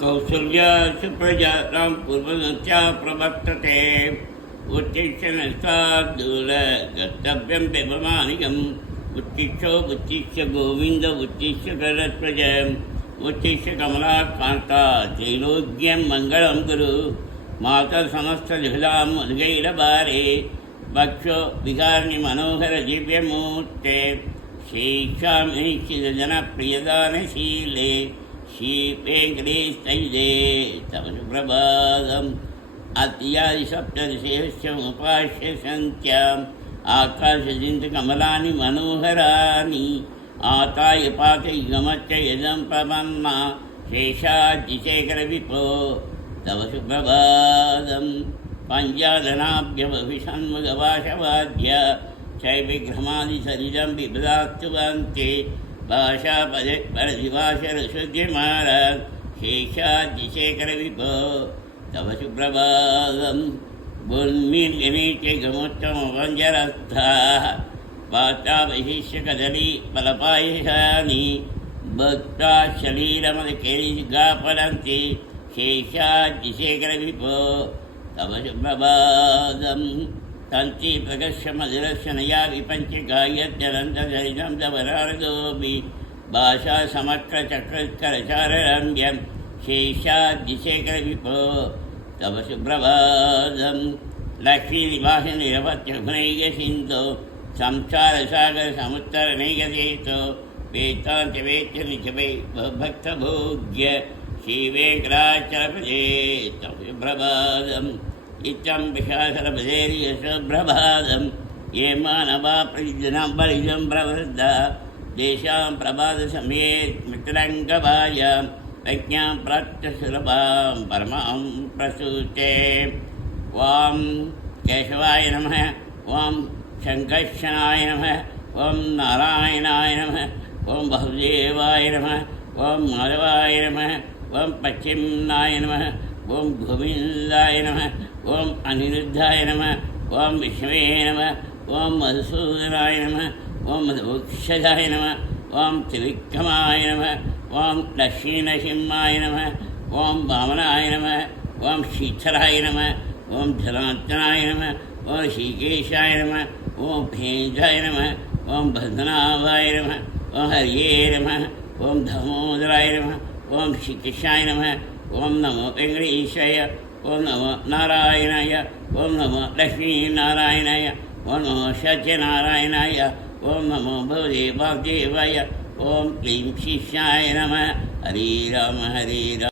कौसल्या सुप्रजातां पूर्वनत्या प्रवर्तते उत्तिष्ठ नष्टाद्दूर गन्तव्यं व्यवमानिकम् उत्तिष्ठ गोविन्द उत्तिष्ठ गरुत्प्रज उत्तिष्ठ कमलाकान्ता त्रैलोक्यं मङ्गलं कुरु माता समस्तजलां मुद्गैरभारे वक्षो विकारिणि मनोहर दिव्यमूर्ते श्रीक्षामिनिश्चितजनप्रियदानशीले श्रीवेङ्कटेशतैले तव सुप्रभातम् अत्यादिसप्तदशेश्वमुपास्य सन्त्याम् आकाशचिन्तकमलानि मनोहराणि आताय पातयगमच्च यदं प्रपन्ना शेषाद्यशेखरविपो तव सुप्रभातम् पञ्चादनाभ्यवभिषण्मुखभाषवाद्य शैविघ्रमादिसरिदं बिभदात्तुवन्ते भाषापरदिभाषरशुद्धिमारात् शेषाद्यशेखरविभो तव सुप्रभातम् गुण्मीर्गणेशगमोत्तमवञ्जरस्थाः वातावशिष्यकदली फलपायसानि भक्ता शलीलमदकेलिगाफलन्ति शेषाद्यशेखरविभो तव सुप्रभातम् तन्ति प्रकर्ष मधुरस्य नया विपञ्चगायत्यनन्तचरितं तवरार्दोऽपि भाषा समक्रचक्रकरचाररम्यं शेषाद्यशेखरविभो तव सुप्रभातम् लक्ष्मीनिवासनिरवत्यघुनैकसिन्धो संसारसागरसमुत्तरनैकदेतो वेदान्तवेत्यनिजवै भक्तभोग्य श्रीवेङ्कटाचलपदे तव सुप्रभातम् इत्थं विशाखरपदेर्यशुप्रभातं ये मानवा प्रतिदिनं बलिजं प्रवृद्धा तेषां प्रभातसमये मित्रङ्गभायां प्रज्ञां प्राप्तसुलभां परमां प्रसूते वां केशवाय नमः वां शङ्कर्षणाय नमः वां नारायणाय नमः वां बहुदेवाय नमः वां माधवाय नमः वां पश्चिमनाय नमः वां गोविन्दाय नमः वां अनिरुद्धाय नमः वां विष्णवे नमः वां मधुसूदनाय नमः वां मधुक्षदाय नमः वां त्रिविक्रमाय नमः वां लक्ष्मीनरसिंहाय नमः वां वामनाय नमः वां शीतलाय नमः वां जनार्दनाय नमः वां श्रीकेशाय नमः वां भेन्द्राय नमः वां भद्रनाभाय नमः वां हर्ये नमः वां दामोदराय नमः वां श्रीकृष्णाय नमः ओं नमो वेङ्कटेशाय ओं नमो नारायणाय ओं नमो लक्ष्मीनारायणाय ओं नमो सत्यनारायणाय ओं नमो भगवते वासुदेवाय ओं क्लीं शिष्याय नमः हरे राम हरे राम।